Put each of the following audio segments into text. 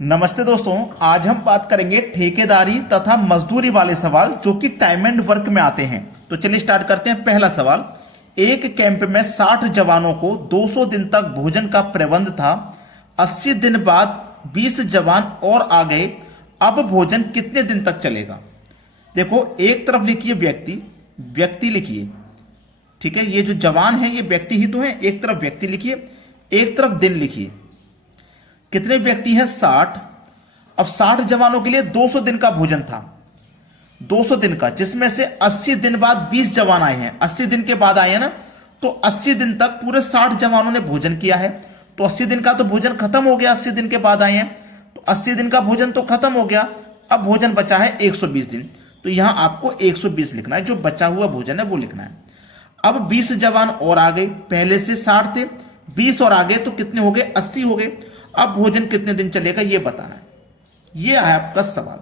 नमस्ते दोस्तों, आज हम बात करेंगे ठेकेदारी तथा मजदूरी वाले सवाल जो कि टाइम एंड वर्क में आते हैं। तो चलिए स्टार्ट करते हैं। पहला सवाल, एक कैंप में 60 जवानों को 200 दिन तक भोजन का प्रबंध था। 80 दिन बाद 20 जवान और आ गए। अब भोजन कितने दिन तक चलेगा? देखो, एक तरफ लिखिए व्यक्ति लिखिए, ठीक है। ये जो जवान है ये व्यक्ति ही तो है। एक तरफ व्यक्ति लिखिए, एक तरफ दिन लिखिए। कितने व्यक्ति हैं? 60। अब 60 जवानों के लिए 200 दिन का भोजन था, 200 दिन का, जिसमें से 80 दिन बाद 20 जवान आए हैं। 80 दिन के बाद आए हैं ना, तो 80 दिन तक पूरे 60 जवानों ने भोजन किया है। तो 80 दिन का तो भोजन खत्म हो गया। 80 दिन के बाद आए हैं तो 80 दिन का भोजन तो खत्म हो गया। अब भोजन बचा है 120 दिन। तो यहां आपको 120 लिखना है, जो बचा हुआ भोजन है वो लिखना है। अब 20 जवान और आ गए, पहले से 60 थे, 20 और आ गए तो कितने हो गए? 80 हो गए। अब भोजन कितने दिन चलेगा ये बताना है। ये है आपका सवाल।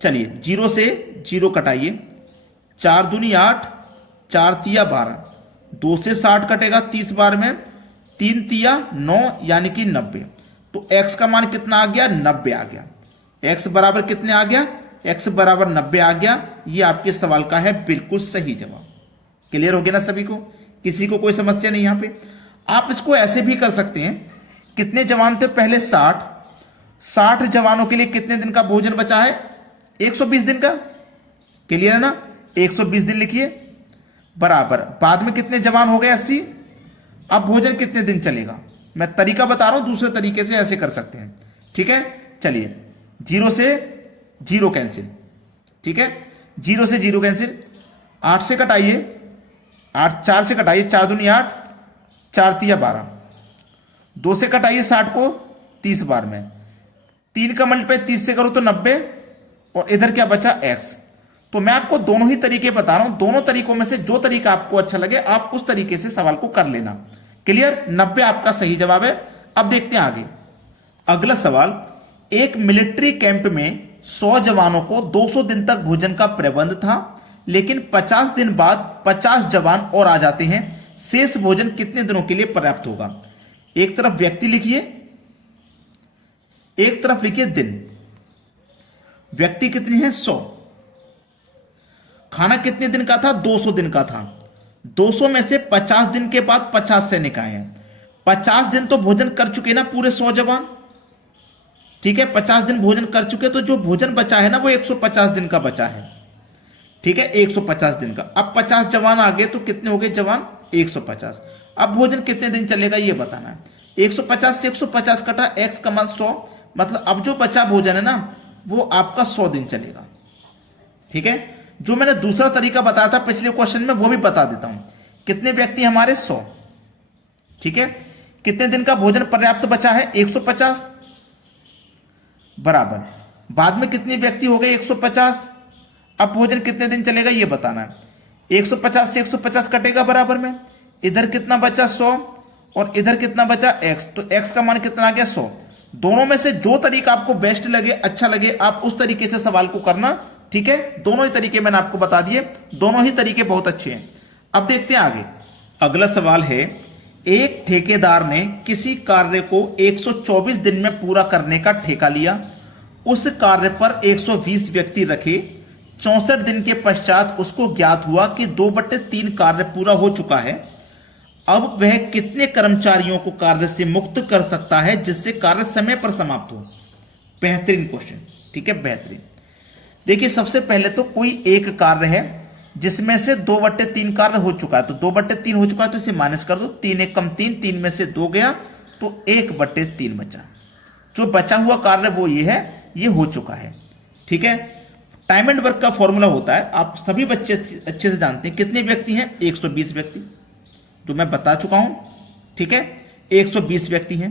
चलिए, 0 से 0 कटाइए। 4 दूनी 8, 4 तिया 12, 2 से 60 कटेगा 30 बार में, 3 तिया 9 यानी कि 90। तो x का मान कितना आ गया? 90 आ गया। x बराबर कितने आ गया? x बराबर 90 आ गया। ये आपके सवाल का है बिल्कुल सही जवाब। क्लियर हो गया ना सभी को? किसी को कोई समस्या नहीं यहां पे? आप इसको ऐसे भी कर सकते हैं। कितने जवान थे? पहले 60 जवानों के लिए कितने दिन का भोजन बचा है? 120 दिन का। क्लियर है ना? 120 दिन लिखिए बराबर, बाद में कितने जवान हो गए? 80। अब भोजन कितने दिन चलेगा? मैं तरीका बता रहा हूं, दूसरे तरीके से ऐसे कर सकते हैं, ठीक है। चलिए, 0 से 0 कैंसिल, ठीक है। 0 से 0 कैंसिल। 8 से कटाइए, 8 4 से कटाइए, 4 दूनी 8, 4 तिया 12, 2 से कटाइए 60 को 30 बार में, 3 का मल्टीप्लाई 30 से करो तो 90, और इधर क्या बचा? x। तो मैं आपको दोनों ही तरीके बता रहा हूं। दोनों तरीकों में से जो तरीका आपको अच्छा लगे आप उस तरीके से सवाल को कर लेना। क्लियर? 90 आपका सही जवाब है। अब देखते हैं आगे। अगला सवाल, एक मिलिट्री कैंप में 100 जवानों को 200 दिन तक भोजन का प्रबंध था, लेकिन 50 दिन बाद 50 जवान और आ जाते हैं। शेष भोजन कितने दिनों के लिए पर्याप्त होगा? एक तरफ व्यक्ति लिखिए, एक तरफ लिखिए दिन। व्यक्ति कितनी है? 100। खाना कितने दिन का था? 200 दिन का था। 200 में से 50 दिन के बाद 50 सैनिक आए हैं। 50 दिन तो भोजन कर चुके ना पूरे 100 जवान, ठीक है। 50 दिन भोजन कर चुके, तो जो भोजन बचा है ना वो 150 दिन का बचा है, ठीक है। 150 दिन का। अब 50 जवान आ गए तो कितने हो गए जवान? 150। अब भोजन कितने दिन चलेगा ये बताना है। 150 से 150 कटा, x का मान 100, मतलब अब जो बचा भोजन है ना वो आपका 100 दिन चलेगा, ठीक है। जो मैंने दूसरा तरीका बताया था पिछले क्वेश्चन में वो भी बता देता हूं। कितने व्यक्ति हमारे? 100, ठीक है। कितने दिन का भोजन पर्याप्त बचा है? 150 बराबर, बाद में कितने व्यक्ति हो गए? 150। अब भोजन कितने दिन चलेगा ये बताना है। 150 से 150 कटेगा बराबर में, इधर कितना बचा? 100, और इधर कितना बचा? x। तो x का मान कितना आ गया? 100। दोनों में से जो तरीका आपको बेस्ट लगे, अच्छा लगे, आप उस तरीके से सवाल को करना, ठीक है। दोनों ही तरीके मैंने आपको बता दिए, दोनों ही तरीके बहुत अच्छे हैं। अब देखते हैं आगे। अगला सवाल है, एक ठेकेदार ने किसी कार्य को 124 दिन में पूरा करने का ठेका लिया। उस कार्य पर 120 व्यक्ति रखे। 64 दिन के पश्चात उसको ज्ञात हुआ कि 2/3 कार्य पूरा हो चुका है। अब वह कितने कर्मचारियों को कार्य से मुक्त कर सकता है जिससे कार्य समय पर समाप्त हो? बेहतरीन क्वेश्चन, ठीक है, बेहतरीन। देखिए, सबसे पहले तो कोई एक कार्य है जिसमें से 2/3 कार्य हो चुका है, तो 2/3 हो चुका है तो इसे माइनस कर दो। 3 1 कम 3, 3 में से 2 गया तो 1/3 बचा। जो बचा हुआ कार्य वो ये है, ये हो चुका है, ठीक है। टाइम एंड वर्क का फॉर्मूला होता है, आप सभी बच्चे अच्छे से जानते हैं। कितने व्यक्ति हैं? 120 व्यक्ति, जो मैं बता चुका हूं, ठीक है। 120 व्यक्ति हैं।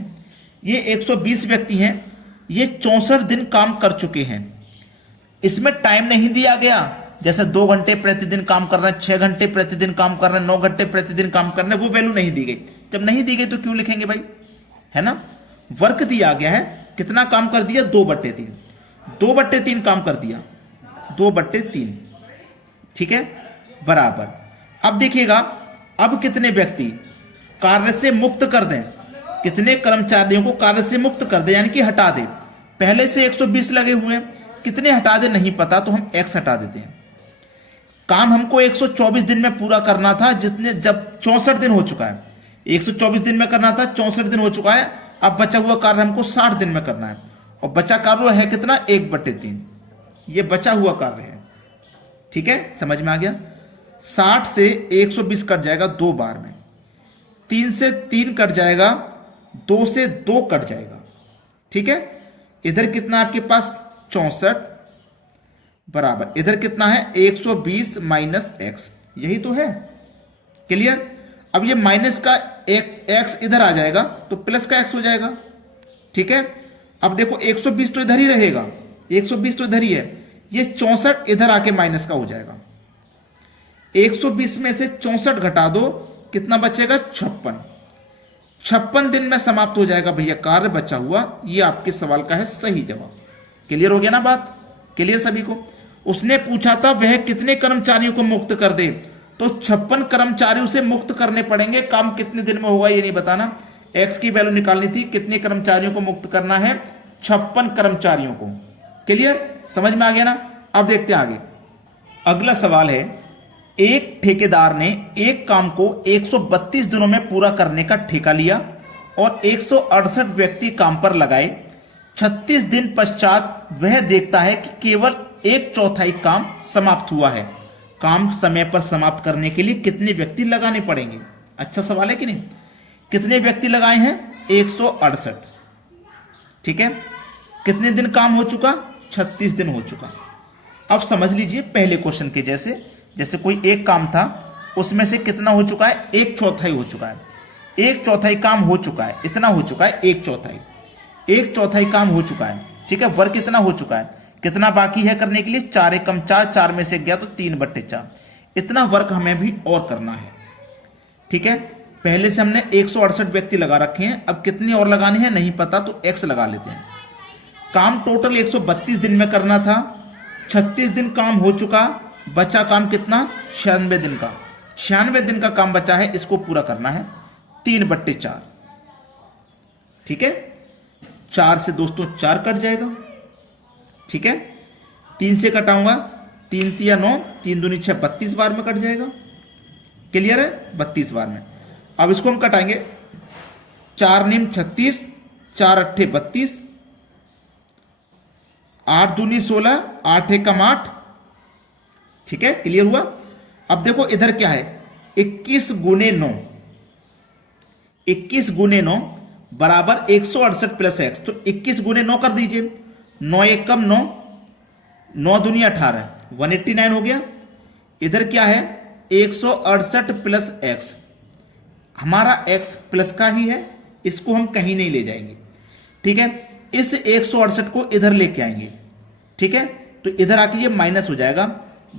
ये 120 व्यक्ति हैं, ये 64 दिन काम कर चुके हैं। इसमें टाइम नहीं दिया गया, जैसे 2 घंटे प्रतिदिन काम कर रहे हैं, 6 घंटे प्रतिदिन काम कर रहे हैं, 9 घंटे प्रतिदिन काम कर रहे हैं, वो वैल्यू नहीं दी गई। जब नहीं दी गई तो क्यों लिखेंगे भाई, है ना। वर्क दिया गया है, कितना काम कर दिया? 2/3। 2/3 काम कर दिया, 2/3, ठीक है, बराबर। अब देखिएगा, अब कितने व्यक्ति कार्य से मुक्त कर दें, कितने कर्मचारियों को कार्य से मुक्त कर दें, यानी कि हटा दें। पहले से 120 लगे हुए हैं, कितने हटा दे नहीं पता, तो हम x हटा देते हैं। काम हमको 124 दिन में पूरा करना था, जितने जब 64 दिन हो चुका है, 124 दिन में करना था, 64 दिन हो चुका है। अब बचा हुआ कार्य हमको 60 दिन में करना है, और बचा कार्य है कितना, 1/3। ये बचा हुआ कार्य है, ठीक है, समझ में आ गया। 60 से 120 कट जाएगा 2 बार में, 3 से 3 कट जाएगा, 2 से 2 कट जाएगा, ठीक है। इधर कितना आपके पास 64 बराबर इधर कितना है 120 माइनस x, यही तो है, क्लियर। अब ये माइनस का x इधर आ जाएगा तो प्लस का x हो जाएगा, ठीक है। अब देखो 120 तो इधर ही रहेगा, 120 तो इधर ही है, ये 64 इधर आके माइनस का हो जाएगा। 120 में से 64 घटा दो, कितना बचेगा 56। 56 दिन में समाप्त हो जाएगा भैया कार्य बचा हुआ। ये आपके सवाल का है सही जवाब। क्लियर हो गया ना बात, क्लियर सभी को। उसने पूछा था वह कितने कर्मचारियों को मुक्त कर दे, तो 56 कर्मचारियों से मुक्त करने पड़ेंगे। काम कितने दिन में होगा ये नहीं बताना, एक्स की वैल्यू निकालनी थी, कितने कर्मचारियों को मुक्त करना है, 56 कर्मचारियों को। क्लियर, समझ में आ गया ना। अब देखते हैं आगे। अगला सवाल है, एक ठेकेदार ने एक काम को 132 दिनों में पूरा करने का ठेका लिया और 168 व्यक्ति काम पर लगाए। 36 दिन पश्चात वह देखता है कि केवल 1/4 काम समाप्त हुआ है। काम समय पर समाप्त करने के लिए कितने व्यक्ति लगाने पड़ेंगे। अच्छा सवाल है कि नहीं। कितने व्यक्ति लगाए हैं 168, ठीक है। कितने दिन काम हो चुका 36 दिन हो चुका। अब समझ लीजिए पहले क्वेश्चन के जैसे कोई एक काम था, उसमें से कितना हो चुका है 1/4 हो चुका है। 1/4 काम हो चुका है, इतना हो चुका है 1/4 काम हो चुका है, ठीक है। वर्क कितना हो चुका है, कितना बाकी है करने के लिए 4 एकम 4, 4 में से गया तो 3/4। इतना वर्क हमें भी और करना है, ठीक है। पहले से हमने 168 व्यक्ति लगा रखे हैं, अब कितने और लगाने हैं नहीं पता, तो x लगा लेते हैं। काम टोटल 132 दिन में करना था, 36 दिन काम हो चुका, बचा काम कितना 96 दिन का। 96 दिन का काम बचा है, इसको पूरा करना है 3/4, ठीक है। 4 से दोस्तों 4 कट जाएगा, ठीक है। 3 से कटाऊंगा, 3 तिया 9, 3 दूनी 6, 32 बार में कट जाएगा। क्लियर है, 32 बार में। अब इसको हम कटाएंगे, 4 निम 36, 4 अट्ठे 32, 8 दूनी 16, 8 एकम 8, ठीक है। क्लियर हुआ। अब देखो इधर क्या है 21 गुने 9, 21 गुने 9 बराबर 168 प्लस x, तो 21 गुने 9 कर दीजिए, 9 एकम 9, 9 दूनी 18, 189 हो गया। इधर क्या है 168 प्लस x, हमारा x प्लस का ही है, इसको हम कहीं नहीं ले जाएंगे, ठीक है। इस 168 को इधर लेके आएंगे, ठीक है। तो इधर आके ये माइनस हो जाएगा,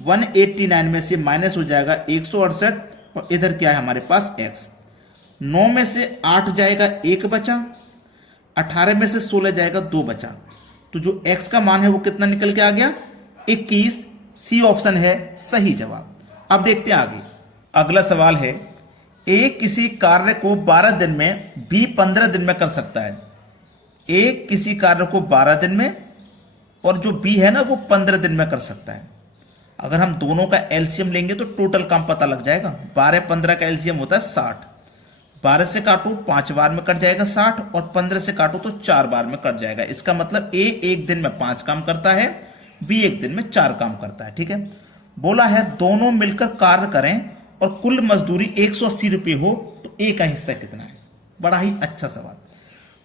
189 में से माइनस हो जाएगा 168, और इधर क्या है हमारे पास x। 9 में से 8 जाएगा 1 बचा, 18 में से 16 जाएगा 2 बचा, तो जो x का मान है वो कितना निकल के आ गया 21। सी ऑप्शन है सही जवाब। अब देखते हैं आगे। अगला सवाल है, ए किसी कार्य को 12 दिन में, बी 15 दिन में कर सकता है। ए किसी कार्य को 12 दिन में और जो बी है ना वो 15 दिन में कर सकता है। अगर हम दोनों का एलसीएम लेंगे तो टोटल काम पता लग जाएगा। 12-15 का एलसीएम होता है 60, 12 से काटो 5 बार में कट जाएगा 60, और 15 से काटो तो 4 बार में कट जाएगा। इसका मतलब ए एक दिन में 5 काम करता है, बी एक दिन में 4 काम करता है, ठीक है। बोला है दोनों मिलकर कार्य करें और कुल मजदूरी 180 रुपये हो, तो ए का हिस्सा कितना है। बड़ा ही अच्छा सवाल।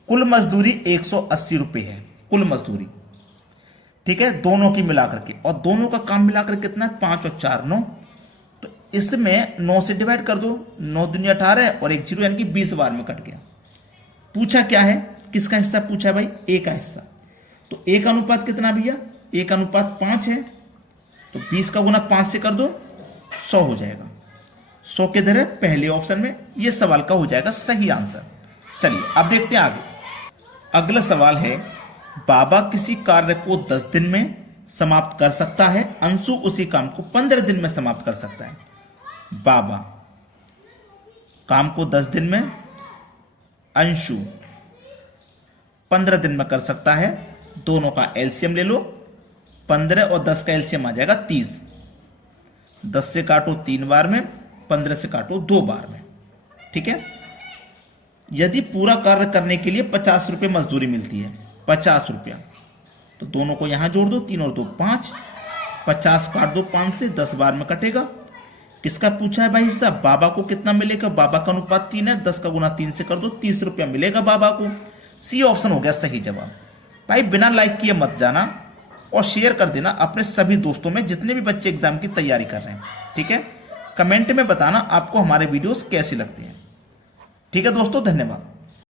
कुल मजदूरी 180 रुपये है, कुल मजदूरी, ठीक है, दोनों की मिलाकर के, और दोनों का काम मिलाकर कितना है 5 और 4 9, तो इसमें 9 से डिवाइड कर दो, 9 दूनी 18 और 1 0, यानी कि 20 बार में कट गया। पूछा क्या है, किसका हिस्सा पूछा है भाई, ए का हिस्सा। तो ए का अनुपात कितना भैया, ए का अनुपात 5 है, तो 20 का गुना 5 से कर दो 100 हो जाएगा। 100 किधर है, पहले ऑप्शन में। ये सवाल का हो जाएगा सही आंसर। चलिए अब देखते हैं आगे। अगला सवाल है, बाबा किसी कार्य को 10 दिन में समाप्त कर सकता है, अंशु उसी काम को 15 दिन में समाप्त कर सकता है। बाबा काम को 10 दिन में, अंशु 15 दिन में कर सकता है। दोनों का एलसीएम ले लो, 15 और 10 का एलसीएम आ जाएगा 30। 10 से काटो 3 बार में, 15 से काटो 2 बार में। ठीक है। यदि पूरा कार्य करने के लिए 50 रुपये मजदूरी मिलती है, 50 रुपया, तो दोनों को यहां जोड़ दो, 3 और 2 5, 50 काट दो 5 से, 10 बार में कटेगा। किसका पूछा है भाई हिस्सा? बाबा को कितना मिलेगा? बाबा का अनुपात 3 है, 10 का गुना 3 से कर दो, 30 रुपया मिलेगा बाबा को। सी ऑप्शन हो गया सही जवाब। भाई बिना लाइक किए मत जाना और शेयर कर देना अपने सभी दोस्तों में जितने भी बच्चे एग्जाम की तैयारी कर रहे हैं। ठीक है। कमेंट में बताना आपको हमारे वीडियोस कैसे लगते हैं। ठीक है दोस्तों, धन्यवाद।